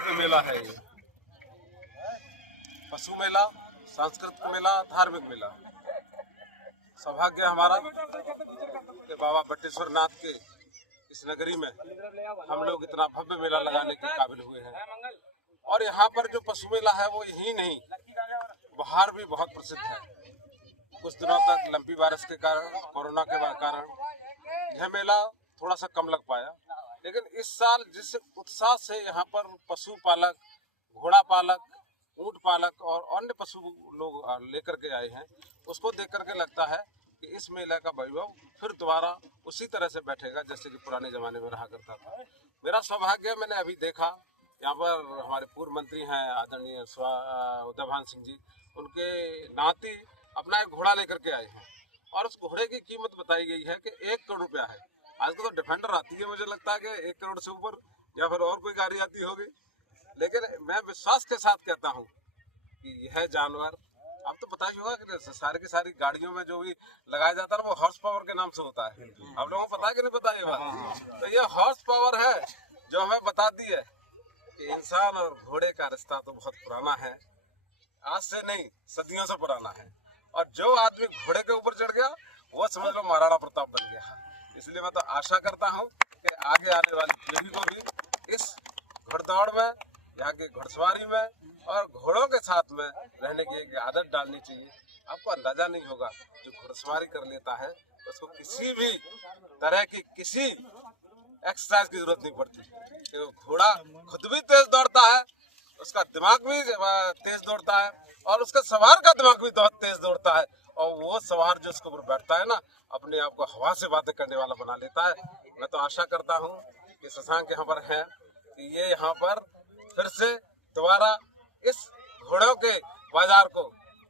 भव्य मेला है ये। पशु मेला, सांस्कृतिक मेला, धार्मिक मेला। सौभाग्य हमारा कि बाबा बटेश्वर नाथ के इस नगरी में हम लोग इतना भव्य मेला लगाने के काबिल हुए हैं। और यहाँ पर जो पशु मेला है वो यही नहीं, बाहर भी बहुत प्रसिद्ध है। कुछ दिनों तक लंपी वायरस के कारण, कोरोना के कारण यह मेला थोड़ा सा कम लग पाया, लेकिन इस साल जिस उत्साह से यहाँ पर पशु पालक, घोड़ा पालक, ऊंट पालक और अन्य पशु लोग लेकर के आए हैं, उसको देख करके लगता है कि इस मेले का वैभव फिर दोबारा उसी तरह से बैठेगा जैसे कि पुराने जमाने में रहा करता था। मेरा सौभाग्य, मैंने अभी देखा यहाँ पर हमारे पूर्व मंत्री हैं आदरणीय उदयभान सिंह जी, उनके नाती अपना एक घोड़ा लेकर के आए हैं और उस घोड़े की कीमत बताई गई है कि 1 करोड़ रुपया है। आजकल तो डिफेंडर आती है, मुझे लगता है कि 1 करोड़ से ऊपर या फिर और कोई गाड़ी आती होगी, लेकिन मैं विश्वास के साथ कहता हूँ कि यह जानवर, अब तो पता ही होगा कि सारी की सारी गाड़ियों में जो भी लगाया जाता है वो हॉर्स पावर के नाम से होता है। आप लोगों को पता है कि नहीं पता ये बात? तो ये हॉर्स पावर है जो हमें बताती है कि इंसान और घोड़े का रिश्ता तो बहुत पुराना है, आज से नहीं सदियों से पुराना है। और जो आदमी घोड़े के ऊपर चढ़ गया वो समझ लो महाराणा प्रताप बन गया। इसलिए मैं तो आशा करता हूँ कि आगे आने वाली पीढ़ी को भी इस घुड़दौड़ में, यहाँ की घुड़सवारी में और घोड़ों के साथ में रहने की एक आदत डालनी चाहिए। आपको अंदाजा नहीं होगा, जो घुड़सवारी कर लेता है उसको किसी भी तरह की किसी एक्सरसाइज की जरूरत नहीं पड़ती। घोड़ा खुद भी तेज दौड़ता है, उसका दिमाग भी तेज दौड़ता है और उसका सवार का दिमाग भी बहुत तेज दौड़ता है। और वो सवार जो उसके ऊपर बैठता है ना, अपने आप को हवा से बातें करने वाला बना लेता है। मैं तो आशा करता हूँ कि शशांक यहाँ पर है कि ये यहाँ पर फिर से दोबारा इस घोड़ों के बाजार को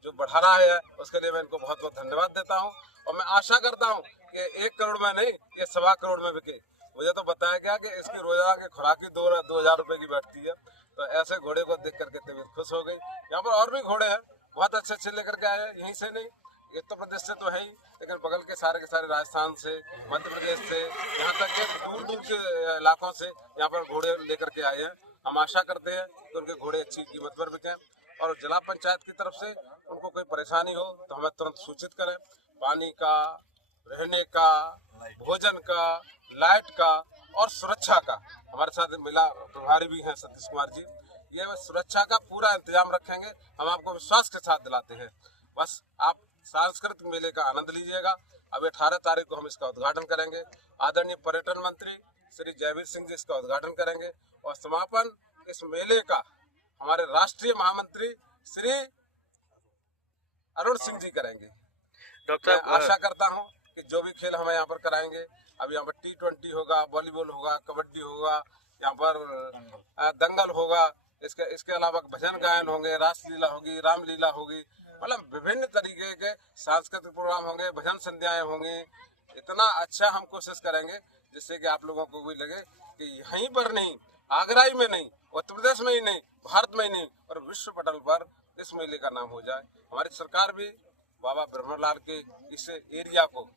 जो बढ़ा रहा है उसके लिए मैं इनको बहुत बहुत धन्यवाद देता हूँ। और मैं आशा करता हूँ कि 1 करोड़ में नहीं, ये 1.25 करोड़ में बिके। मुझे तो बताया गया कि इसकी रोजाना की खुराक ही 2,000 रुपए की बैठती है। तो ऐसे घोड़े को देख करके तबीयत खुश हो गई। यहाँ पर और भी घोड़े हैं, बहुत अच्छे अच्छे लेकर के आए हैं, यहीं से नहीं, उत्तर प्रदेश से तो है ही, लेकिन बगल के सारे राजस्थान से, मध्य प्रदेश से, यहाँ तक के दूर दूर के इलाकों से यहाँ पर घोड़े लेकर के आए हैं। हम आशा करते हैं कि उनके घोड़े अच्छी कीमत पर बिकें और जिला पंचायत की तरफ से उनको कोई परेशानी हो तो हमें तुरंत सूचित करें। पानी का, रहने का, भोजन का, लाइट का और सुरक्षा का। हमारे साथ मेला प्रभारी भी हैं सतीश कुमार जी, ये सुरक्षा का पूरा इंतजाम रखेंगे, हम आपको विश्वास के साथ दिलाते हैं। बस आप सांस्कृतिक मेले का आनंद लीजिएगा। अब 18 तारीख को हम इसका उद्घाटन करेंगे। आदरणीय पर्यटन मंत्री श्री जयवीर सिंह जी इसका उद्घाटन करेंगे और समापन इस मेले का हमारे राष्ट्रीय महामंत्री श्री अरुण सिंह जी करेंगे। मैं आशा करता हूं कि जो भी खेल हमें यहाँ पर कराएंगे, अब यहाँ पर T20 होगा, वॉलीबॉल होगा, कबड्डी होगा, यहाँ पर दंगल होगा, इसके अलावा भजन गायन होंगे, रासलीला होगी, रामलीला होगी, मतलब विभिन्न तरीके के सांस्कृतिक प्रोग्राम होंगे, भजन संध्याएं होंगी। इतना अच्छा हम कोशिश करेंगे जिससे कि आप लोगों को भी लगे कि यहीं पर नहीं, आगरा ही में नहीं, उत्तर प्रदेश में ही नहीं, भारत में ही नहीं और विश्व पटल पर इस मेले का नाम हो जाए। हमारी सरकार भी बाबा ब्रह्मलाल के इस एरिया को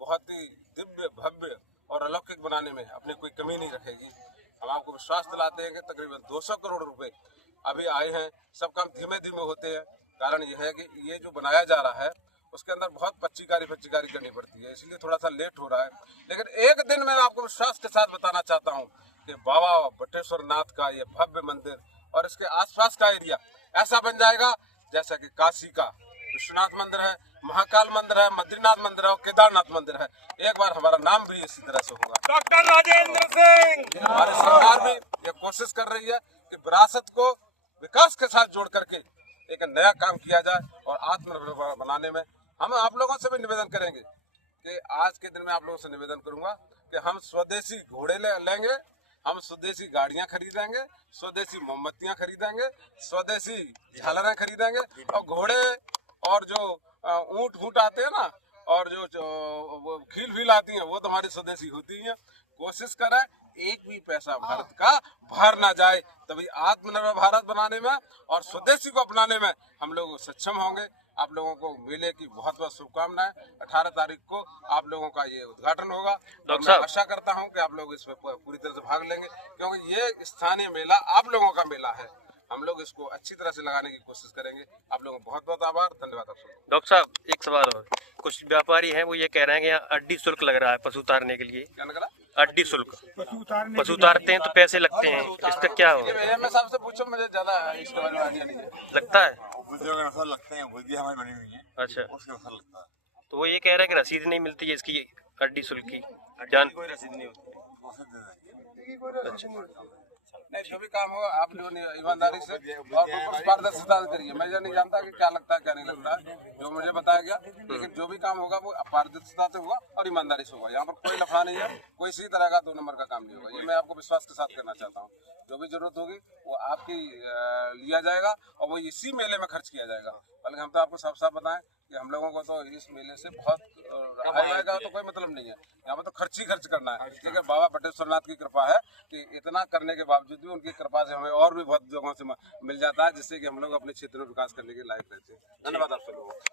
बहुत ही दिव्य, भव्य और अलौकिक बनाने में अपनी कोई कमी नहीं रखेगी। हम आपको विश्वास दिलाते हैं कि तकरीबन 200 करोड़ रुपए अभी आए हैं। सब काम धीमे धीमे होते हैं, कारण यह है कि ये जो बनाया जा रहा है उसके अंदर बहुत पच्चीकारी करनी पड़ती है, इसलिए थोड़ा सा लेट हो रहा है। लेकिन एक दिन मैं आपको विश्वास के साथ बताना चाहता हूँ कि बाबा बटेश्वर नाथ का ये भव्य मंदिर और इसके आसपास का एरिया ऐसा बन जाएगा जैसा कि काशी का विश्वनाथ मंदिर है, महाकाल मंदिर है, बद्रीनाथ मंदिर है और केदारनाथ मंदिर है। एक बार हमारा नाम भी इसी तरह से होगा। डॉक्टर राजेंद्र सिंह, हमारी सरकार भी ये कोशिश कर रही है कि विरासत को विकास के साथ जोड़ करके एक नया काम किया जाए और आत्मनिर्भर बनाने में हम आप लोगों से भी निवेदन करेंगे कि आज के दिन में आप लोगों से निवेदन करूंगा कि हम स्वदेशी घोड़े लेंगे, हम स्वदेशी गाड़ियां खरीदेंगे, स्वदेशी मोमबत्तियां खरीदेंगे, स्वदेशी झालरें खरीदेंगे और घोड़े और जो ऊंट आते हैं ना और जो खील आती हैं वो तो हमारी स्वदेशी होती हैं। कोशिश करें एक भी पैसा भारत का बाहर ना जाए। तभी आत्मनिर्भर भारत बनाने में और स्वदेशी को अपनाने में हम लोग सक्षम होंगे। आप लोगों को मेले की बहुत बहुत शुभकामनाएं। 18 तारीख को आप लोगों का ये उद्घाटन होगा। डॉक्टर मैं साहब, आशा करता हूं कि आप लोग इसमें पूरी तरह से भाग लेंगे, क्योंकि ये स्थानीय मेला आप लोगों का मेला है। हम लोग इसको अच्छी तरह से लगाने की कोशिश करेंगे। आप लोगों को बहुत बहुत आभार, धन्यवाद। आप सबको। डॉक्टर साहब, एक सवाल और। कुछ व्यापारी हैं वो ये कह रहे हैं कि यहाँ अड्डी शुल्क लग रहा है पशु उतारने के लिए। क्या निकला? अड्डी शुल्क। पशु उतारते हैं तो पैसे लगते हैं, इसका क्या हो? मैं साहब से पूछो, मुझे ज्यादा इसके बारे में आइडिया नहीं है। लगता है? लगते हैं, खुद भी हमारी बनी हुई है। अच्छा, उसके असर लगता है। तो वो ये कह रहे हैं कि रसीद नहीं मिलती है इसकी, अड्डी शुल्क की। जान कोई रसीद नहीं होती। उसे दे देंगे। नहीं, जो भी काम हो आप लोगों ने ईमानदारी से और बिल्कुल पारदर्शिता से करिए। मैं ये नहीं जानता कि क्या लगता है क्या नहीं लगता है, जो मुझे बताया गया, लेकिन जो भी काम होगा वो पारदर्शिता से होगा और ईमानदारी से होगा। यहाँ पर कोई लफड़ा नहीं है, कोई इसी तरह का 2 नंबर का काम नहीं होगा। ये मैं आपको विश्वास के साथ करना चाहता हूँ। जो भी जरूरत होगी वो आपकी लिया जाएगा और वो इसी मेले में खर्च किया जाएगा। बल्कि हम तो आपको साफ साफ बताएं कि हम लोगों को तो इस मेले से बहुत रहा जाएगा तो कोई मतलब नहीं है। यहाँ पर तो खर्च ही खर्च करना है, क्योंकि बाबा बटेश्वर नाथ की कृपा है कि इतना करने के बावजूद भी उनकी कृपा से हमें और भी बहुत जगहों से मिल जाता है, जिससे कि हम लोग अपने क्षेत्र में विकास करने के लायक रहते हैं। धन्यवाद आप सब लोगों को।